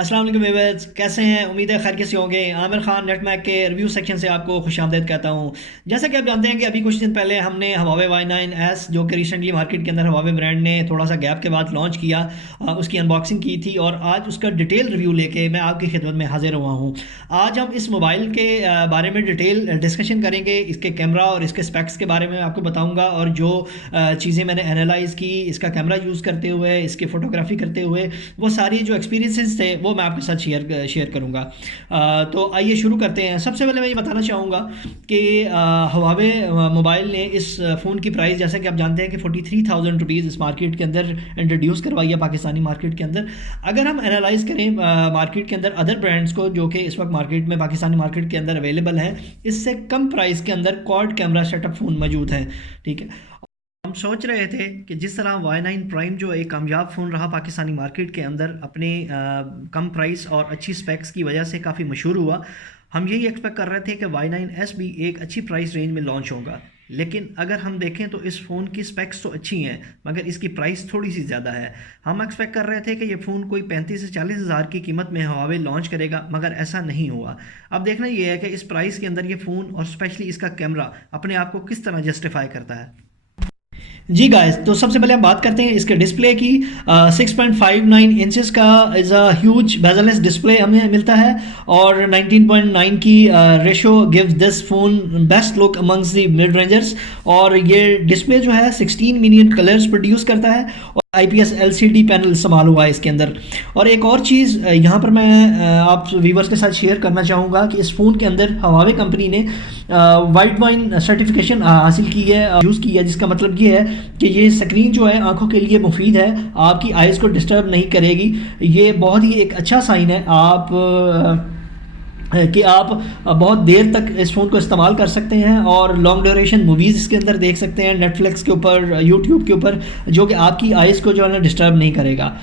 अस्सलाम वालेकुम व्यूअर्स, कैसे हैं? उम्मीद है खैर कैसे होंगे। आमिर खान नेटमैक के रिव्यू सेक्शन से आपको खुशामदीद कहता हूं। जैसा कि आप जानते हैं कि अभी कुछ दिन पहले हमने Huawei Y9s जो कि रिसेंटली मार्केट के अंदर Huawei ब्रांड ने थोड़ा सा गैप के बाद लॉन्च किया, उसकी अनबॉक्सिंग की थी और आज उसका डिटेल रिव्यू लेके मैं आपकी खिदमत में हाजिर हुआ हूँ। आज हम इस मोबाइल के बारे में डिटेल डिस्कशन करेंगे, इसके कैमरा और इसके स्पेक्स के बारे में आपको बताऊँगा और जो चीज़ें मैंने एनालाइज़ की इसका कैमरा यूज़ करते हुए, इसकी फ़ोटोग्राफी करते हुए, वो सारी जो एक्सपीरियंसेस थे वो मैं आपके साथ शेयर करूँगा। तो आइए शुरू करते हैं। सबसे पहले मैं ये बताना चाहूँगा कि हवावे मोबाइल ने इस फ़ोन की प्राइस, जैसा कि आप जानते हैं कि 43,000 रुपीज़ इस मार्केट के अंदर इंट्रोड्यूस करवाई है पाकिस्तानी मार्केट के अंदर। अगर हम एनालाइज़ करें मार्केट के अंदर अदर ब्रांड्स को जो कि इस वक्त मार्केट में पाकिस्तानी मार्केट के अंदर अवेलेबल हैं, इससे कम प्राइस के अंदर क्वाड कैमरा सेटअप फ़ोन मौजूद है। ठीक है, हम सोच रहे थे कि जिस तरह Y9 प्राइम जो एक कामयाब फ़ोन रहा पाकिस्तानी मार्केट के अंदर अपने कम प्राइस और अच्छी स्पेक्स की वजह से काफ़ी मशहूर हुआ, हम यही एक्सपेक्ट कर रहे थे कि Y9s भी एक अच्छी प्राइस रेंज में लॉन्च होगा। लेकिन अगर हम देखें तो इस फ़ोन की स्पेक्स तो अच्छी हैं मगर इसकी प्राइस थोड़ी सी ज़्यादा है। हम एक्सपेक्ट कर रहे थे कि ये फ़ोन कोई 35 से 40 हज़ार की कीमत में Huawei लॉन्च करेगा, मगर ऐसा नहीं हुआ। अब देखना ये है कि इस प्राइस के अंदर ये फ़ोन और स्पेशली इसका कैमरा अपने आप को किस तरह जस्टिफाई करता है। जी गाइस, तो सबसे पहले हम बात करते हैं इसके डिस्प्ले की। 6.59 इंचेस का is a huge bezel-less display हमें मिलता है और 19.9 की ratio gives this phone best look amongst the mid rangers. और ये डिस्प्ले जो है 16 मिलियन कलर्स प्रोड्यूस करता है और IPS LCD पैनल इस्तेमाल हुआ है इसके अंदर। और एक और चीज़ यहाँ पर मैं आप व्यूवर्स के साथ शेयर करना चाहूँगा कि इस फ़ोन के अंदर Huawei कंपनी ने वाइट वाइन सर्टिफिकेशन हासिल की है, यूज़ की है, जिसका मतलब ये है कि ये स्क्रीन जो है आंखों के लिए मुफीद है, आपकी आइज़ को डिस्टर्ब नहीं करेगी। ये बहुत ही एक अच्छा साइन है कि आप बहुत देर तक इस फ़ोन को इस्तेमाल कर सकते हैं और लॉन्ग ड्यूरेशन मूवीज़ इसके अंदर देख सकते हैं नेटफ्लिक्स के ऊपर, यूट्यूब के ऊपर, जो कि आपकी आइज़ को जो है ना डिस्टर्ब नहीं करेगा।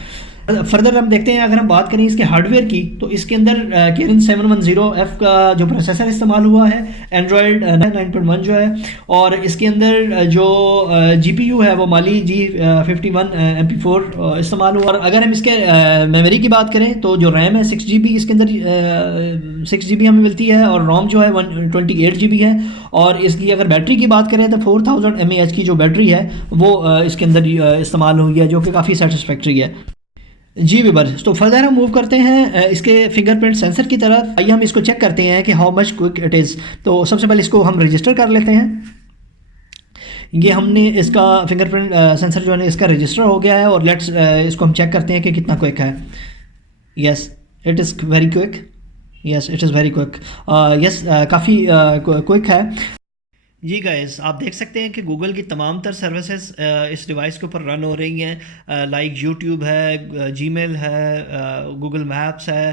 फर्दर हम देखते हैं, अगर हम बात करें इसके हार्डवेयर की, तो इसके अंदर Kirin 710F का जो प्रोसेसर इस्तेमाल हुआ है, एंड्रॉयड 9.1 जो है, और इसके अंदर जो GPU है वो Mali G51 MP4 इस्तेमाल हुआ। और अगर हम इसके मेमोरी की बात करें तो जो रैम है 6 GB इसके अंदर 6 GB हमें मिलती है और रोम जो है 128 GB है। और इसकी अगर बैटरी की बात करें तो 4000 mAh की जो बैटरी है वो इसके अंदर इस्तेमाल हुई है, जो कि काफ़ी सेटिस्फैक्ट्री है। जी व्यूअर्स, तो फर्दर हम मूव करते हैं इसके फिंगरप्रिंट सेंसर की तरफ। आइए हम इसको चेक करते हैं कि how much quick it is. तो सबसे पहले इसको हम रजिस्टर कर लेते हैं। ये हमने इसका फिंगरप्रिंट सेंसर जो है ना इसका रजिस्टर हो गया है और लेट्स इसको हम चेक करते हैं कि कितना क्विक है। Yes, it is very quick. Yes, it is very quick. Yes, काफ़ी क्विक है। जी गाइस, आप देख सकते हैं कि गूगल की तमाम तर सर्विसेज इस डिवाइस के ऊपर रन हो रही हैं, लाइक यूट्यूब है, जीमेल है, गूगल मैप्स है,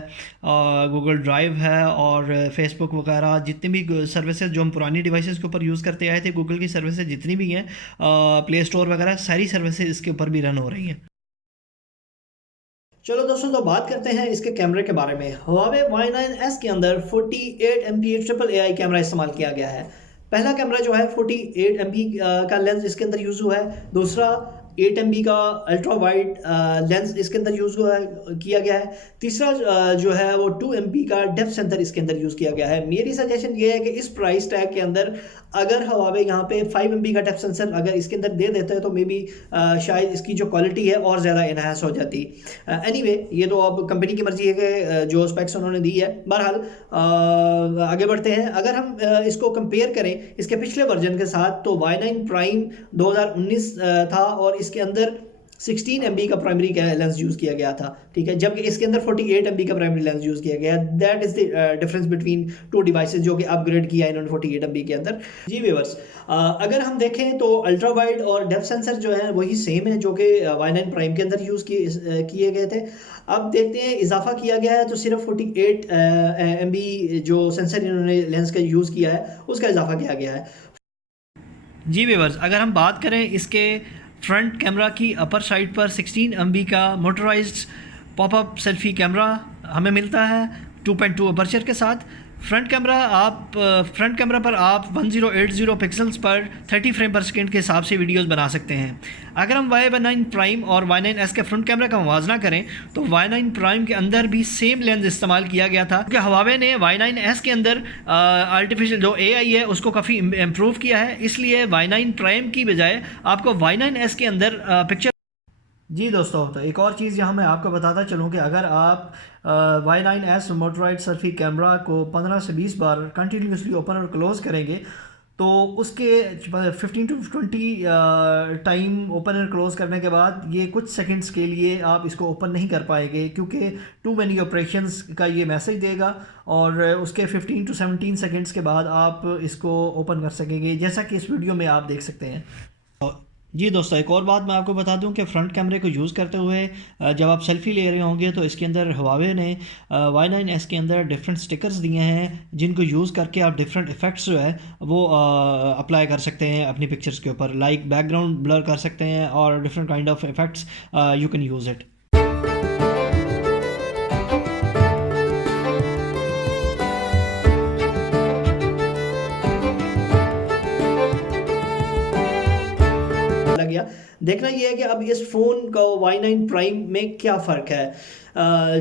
गूगल ड्राइव है और फेसबुक वगैरह। जितनी भी सर्विसेज जो हम पुरानी डिवाइसेस के ऊपर यूज़ करते आए थे, गूगल की सर्विसेज जितनी भी हैं, प्ले स्टोर वगैरह, सारी सर्विसेज इसके ऊपर भी रन हो रही हैं। चलो दोस्तों, तो बात करते हैं इसके कैमरे के बारे में। Huawei Y9s के अंदर 48 MP AAA कैमरा इस्तेमाल किया गया है। पहला कैमरा जो है 48 MP का लेंस इसके अंदर यूज़ हुआ है। दूसरा 8 MP का अल्ट्रा वाइड लेंस इसके अंदर यूज़ हुआ है, किया गया है। तीसरा जो है वो 2 MP का डेप्थ सेंसर इसके अंदर यूज़ किया गया है। मेरी सजेशन ये है कि इस प्राइस टैग के अंदर अगर Huawei यहाँ पे 5 MP का डेप्थ सेंसर अगर इसके अंदर दे देता है तो मे बी शायद इसकी जो क्वालिटी है और ज़्यादा इनहांस हो जाती। एनीवे, ये तो अब कंपनी की मर्जी है कि जो स्पेक्स उन्होंने दी है। बहरहाल आगे बढ़ते हैं। अगर हम इसको कंपेयर करें इसके पिछले वर्जन के साथ, तो Y9 प्राइम 2019 था और इसके अंदर 16 MB का प्राइमरी लेंस यूज़ किया गया था। ठीक है, जबकि इसके अंदर 48 MB का प्राइमरी लेंस यूज़ किया गया। That is the difference between two devices जो कि अपग्रेड किया इन्होंने 48 MB के अंदर। जी व्यूअर्स, अगर हम देखें तो अल्ट्रा वाइड और डेप्थ सेंसर जो है वही सेम है जो कि Y9 प्राइम के अंदर यूज़ किए गए थे। अब देखते हैं, इजाफा किया गया है तो सिर्फ 48 MB जो सेंसर इन्होंने लेंस का यूज़ किया है उसका इजाफा किया गया है। जी व्यूअर्स, अगर हम बात करें इसके फ्रंट कैमरा की, अपर साइड पर 16 MB का मोटराइज्ड पॉपअप सेल्फी कैमरा हमें मिलता है 2.2 अपर्चर के साथ। फ्रंट कैमरा पर आप 1080 पिक्सल्स पर 30 फ्रेम पर सेकेंड के हिसाब से वीडियोस बना सकते हैं। अगर हम Y9 प्राइम और Y9S के फ्रंट कैमरा का मुवाजना करें तो Y9 प्राइम के अंदर भी सेम लेंस इस्तेमाल किया गया था, क्योंकि Huawei ने Y9S के अंदर आर्टिफिशियल जो AI है उसको काफ़ी इम्प्रूव किया है, इसलिए Y9 प्राइम की बजाय आपको Y9S के अंदर पिक्चर। जी दोस्तों, तो एक और चीज़ यहाँ मैं आपको बताता चलूँ कि अगर आप Y9S मोटराइड सेल्फी कैमरा को 15 से 20 बार कंटिन्यूसली ओपन और क्लोज़ करेंगे तो उसके 15 to 20 टाइम ओपन और क्लोज़ करने के बाद ये कुछ सेकंड्स के लिए आप इसको ओपन नहीं कर पाएंगे, क्योंकि टू मैनी ऑपरेशंस का ये मैसेज देगा और उसके 15 to 17 सेकंड्स के बाद आप इसको ओपन कर सकेंगे, जैसा कि इस वीडियो में आप देख सकते हैं। जी दोस्तों, एक और बात मैं आपको बता दूं कि फ्रंट कैमरे को यूज़ करते हुए जब आप सेल्फ़ी ले रहे होंगे तो इसके अंदर Huawei ने Y9S के अंदर डिफरेंट स्टिकर्स दिए हैं, जिनको यूज़ करके आप डिफरेंट इफ़ेक्ट्स जो है वो अप्लाई कर सकते हैं अपनी पिक्चर्स के ऊपर, लाइक बैकग्राउंड ब्लर कर सकते हैं और different kind of effects you can use it. गया देखना ये है कि अब इस फ़ोन का Y9 प्राइम में क्या फ़र्क है।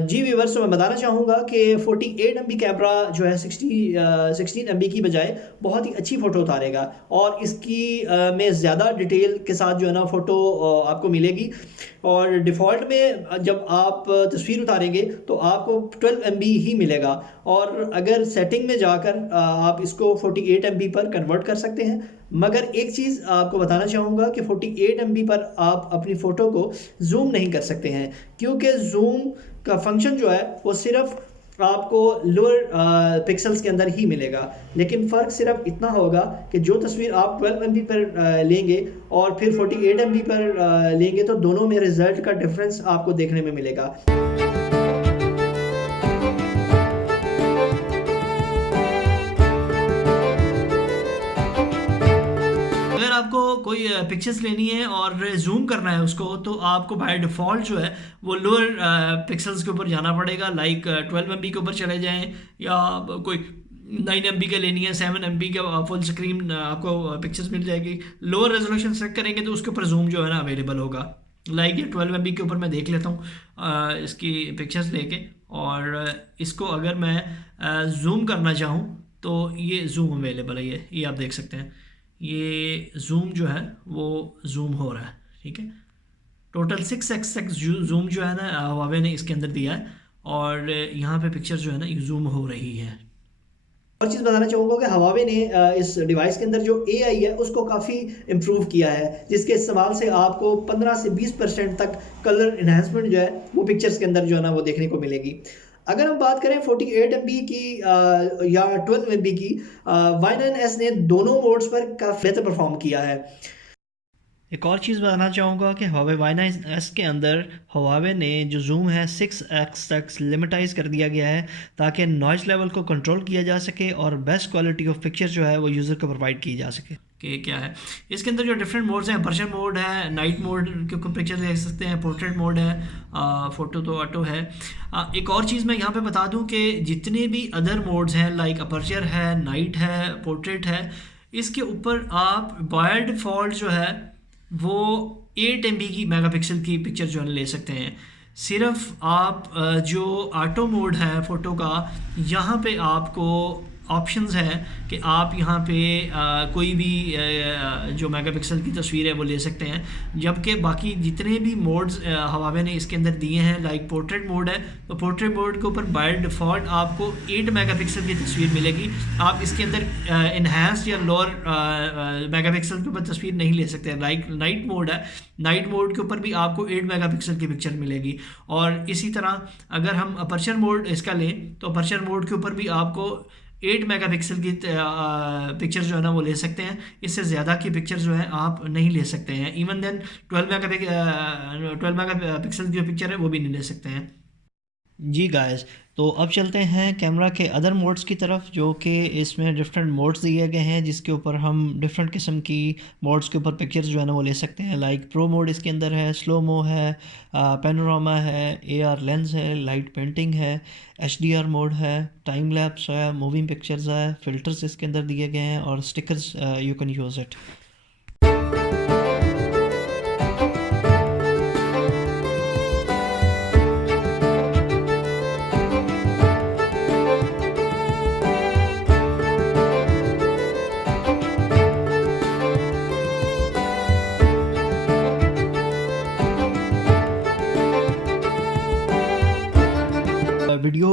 जी व्यूअर्स, मैं बताना चाहूँगा कि 48 MB कैमरा जो है 16 MB की बजाय बहुत ही अच्छी फ़ोटो उतारेगा और इसकी में ज़्यादा डिटेल के साथ जो है ना फ़ोटो आपको मिलेगी। और डिफ़ॉल्ट में जब आप तस्वीर उतारेंगे तो आपको 12 MB ही मिलेगा, और अगर सेटिंग में जाकर आप इसको 48 MB पर कन्वर्ट कर सकते हैं। मगर एक चीज़ आपको बताना चाहूँगा कि 48 MB पर आप अपनी फ़ोटो को जूम नहीं कर सकते हैं, क्योंकि जूम का फंक्शन जो है वो सिर्फ आपको लोअर पिक्सल्स के अंदर ही मिलेगा। लेकिन फ़र्क सिर्फ इतना होगा कि जो तस्वीर आप 12 MB पर लेंगे और फिर 48 MB पर लेंगे तो दोनों में रिज़ल्ट का डिफरेंस आपको देखने में मिलेगा। आपको कोई पिक्चर्स लेनी है और जूम करना है उसको, तो आपको बाय डिफ़ॉल्ट जो है वो लोअर पिक्सल्स के ऊपर जाना पड़ेगा, लाइक 12 MB के ऊपर चले जाएं, या कोई 9 MB का लेनी है, 7 MB का फुल स्क्रीन आपको पिक्चर्स मिल जाएगी। लोअर रेजोल्यूशन सेलेक्ट करेंगे तो उसके ऊपर जूम जो है ना अवेलेबल होगा। लाइक ये 12 MB के ऊपर मैं देख लेता हूँ इसकी पिक्चर्स लेके, और इसको अगर मैं जूम करना चाहूँ तो ये जूम अवेलेबल है, ये आप देख सकते हैं, ये जूम जो है वो जूम हो रहा है। ठीक है, टोटल 6x तक जूम जो है ना Huawei ने इसके अंदर दिया है, और यहाँ पे पिक्चर जो है ना ये जूम हो रही है। और चीज़ बताना चाहूँगा कि Huawei ने इस डिवाइस के अंदर जो AI है उसको काफ़ी इम्प्रूव किया है, जिसके इस्तेमाल से आपको 15 से 20% तक कलर इन्हांसमेंट जो है वो पिक्चर्स के अंदर जो है ना वो देखने को मिलेगी। अगर हम बात करें 48 MB की या 12 MB की, Y9S ने दोनों मोड्स पर काफ़ी बेहतर परफॉर्म किया है। एक और चीज़ बताना चाहूँगा कि Huawei Y9S के अंदर Huawei ने जो जूम है 6x तक लिमिटाइज़ कर दिया गया है, ताकि नॉइज़ लेवल को कंट्रोल किया जा सके और बेस्ट क्वालिटी ऑफ पिक्चर जो है वो यूज़र को प्रोवाइड की जा सके। कि क्या है इसके अंदर जो डिफरेंट मोड्स हैं, अपर्चर मोड है, नाइट मोड के ऊपर पिक्चर देख सकते हैं, पोर्ट्रेट मोड है, फ़ोटो तो ऑटो है। एक और चीज़ मैं यहाँ पे बता दूँ कि जितने भी अदर मोड्स हैं, लाइक अपर्चर है, नाइट है, पोर्ट्रेट है, इसके ऊपर आप बाय डिफ़ॉल्ट जो है वो 8 MB की मेगापिक्सल की पिक्चर जो है ले सकते हैं। सिर्फ आप जो ऑटो मोड है फ़ोटो का, यहाँ पे आपको ऑप्शंस हैं कि आप यहाँ पे कोई भी जो मेगापिक्सल की तस्वीर है वो ले सकते हैं, जबकि बाकी जितने भी मोड्स Huawei ने इसके अंदर दिए हैं, लाइक पोर्ट्रेट मोड है, तो पोर्ट्रेट मोड के ऊपर बाय डिफ़ॉल्ट आपको 8 मेगापिक्सल की तस्वीर मिलेगी। आप इसके अंदर इन्हांस्ड या लोअर मेगापिक्सल के ऊपर तस्वीर नहीं ले सकते। लाइक नाइट मोड है, नाइट मोड के ऊपर भी आपको 8 मेगापिक्सल की पिक्चर मिलेगी। और इसी तरह अगर हम अपर्चर मोड इसका लें तो अपर्चर मोड के ऊपर भी आपको 8 मेगापिक्सल की पिक्चर जो है ना वो ले सकते हैं, इससे ज़्यादा की पिक्चर जो है आप नहीं ले सकते हैं। इवन देन 12 मेगापिक्सल की जो पिक्चर है वो भी नहीं ले सकते हैं। जी गाइस, तो अब चलते हैं कैमरा के अदर मोड्स की तरफ, जो कि इसमें डिफरेंट मोड्स दिए गए हैं जिसके ऊपर हम डिफरेंट किस्म की मोड्स के ऊपर पिक्चर्स जो है ना वो ले सकते हैं। लाइक प्रो मोड इसके अंदर है, स्लो मो है, पैनोरामा है, एआर लेंस है, लाइट पेंटिंग है, एचडीआर मोड है, टाइम लैप्स है, मूविंग पिक्चर्स है, फिल्टर्स इसके अंदर दिए गए हैं और stickers you can use it. Video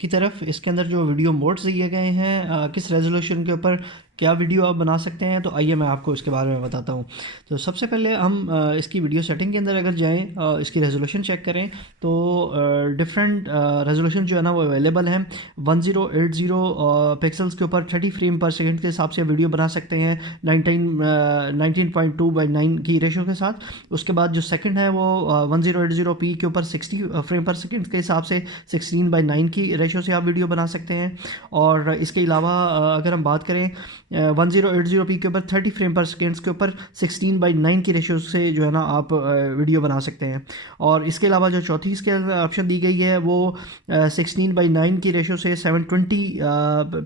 की तरफ इसके अंदर जो वीडियो मोड्स दिए गए हैं, किस रेजोल्यूशन के ऊपर क्या वीडियो आप बना सकते हैं, तो आइए मैं आपको इसके बारे में बताता हूँ। तो सबसे पहले हम इसकी वीडियो सेटिंग के अंदर अगर जाएं, इसकी रेजोल्यूशन चेक करें तो डिफरेंट रेजोल्यूशन जो है ना वो अवेलेबल हैं। 1080 पिक्सल्स के ऊपर 30 फ्रेम पर सेकंड के हिसाब से वीडियो बना सकते हैं 19.2/9 की रेशो के साथ। उसके बाद जो सेकंड है वो 1080p के ऊपर 60 फ्रेम पर सेकंड के हिसाब से 16:9 की रेशो से आप वीडियो बना सकते हैं। और इसके अलावा अगर हम बात करें 1080p के ऊपर 30 फ्रेम पर सेकेंड्स के ऊपर 16:9 की रेशो से जो है ना आप वीडियो बना सकते हैं। और इसके अलावा जो चौथी इसके ऑप्शन दी गई है वो 16:9 की रेशो से 720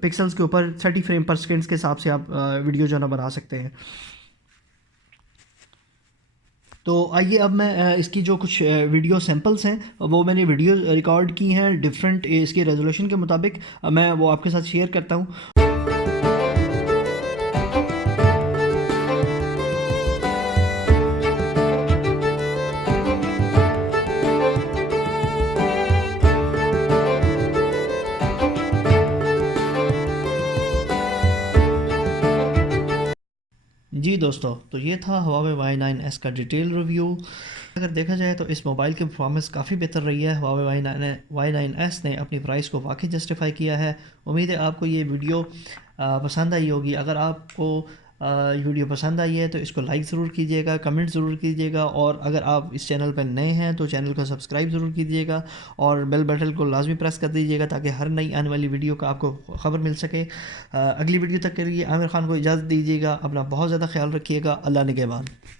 पिक्सल्स के ऊपर 30 फ्रेम पर सेकेंड्स के हिसाब से आप वीडियो जो है ना बना सकते हैं। तो आइए अब मैं इसकी जो कुछ वीडियो सैम्पल्स हैं वो मैंने वीडियो रिकॉर्ड की हैं डिफरेंट इसके रेजोल्यूशन के मुताबिक, मैं वो आपके साथ शेयर करता हूँ। जी दोस्तों, तो ये था Huawei Y9s का डिटेल रिव्यू। अगर देखा जाए तो इस मोबाइल की परफॉर्मेंस काफ़ी बेहतर रही है। Huawei Y9s ने अपनी प्राइस को वाकई जस्टिफाई किया है। उम्मीद है आपको ये वीडियो पसंद आई होगी। अगर आपको ये वीडियो पसंद आई है तो इसको लाइक ज़रूर कीजिएगा, कमेंट ज़रूर कीजिएगा, और अगर आप इस चैनल पर नए हैं तो चैनल को सब्सक्राइब ज़रूर कीजिएगा और बेल बटन को लाजमी प्रेस कर दीजिएगा ताकि हर नई आने वाली वीडियो का आपको ख़बर मिल सके। अगली वीडियो तक के लिए आमिर ख़ान को इजाज़त दीजिएगा। अपना बहुत ज़्यादा ख्याल रखिएगा। अल्लाह निगहबान।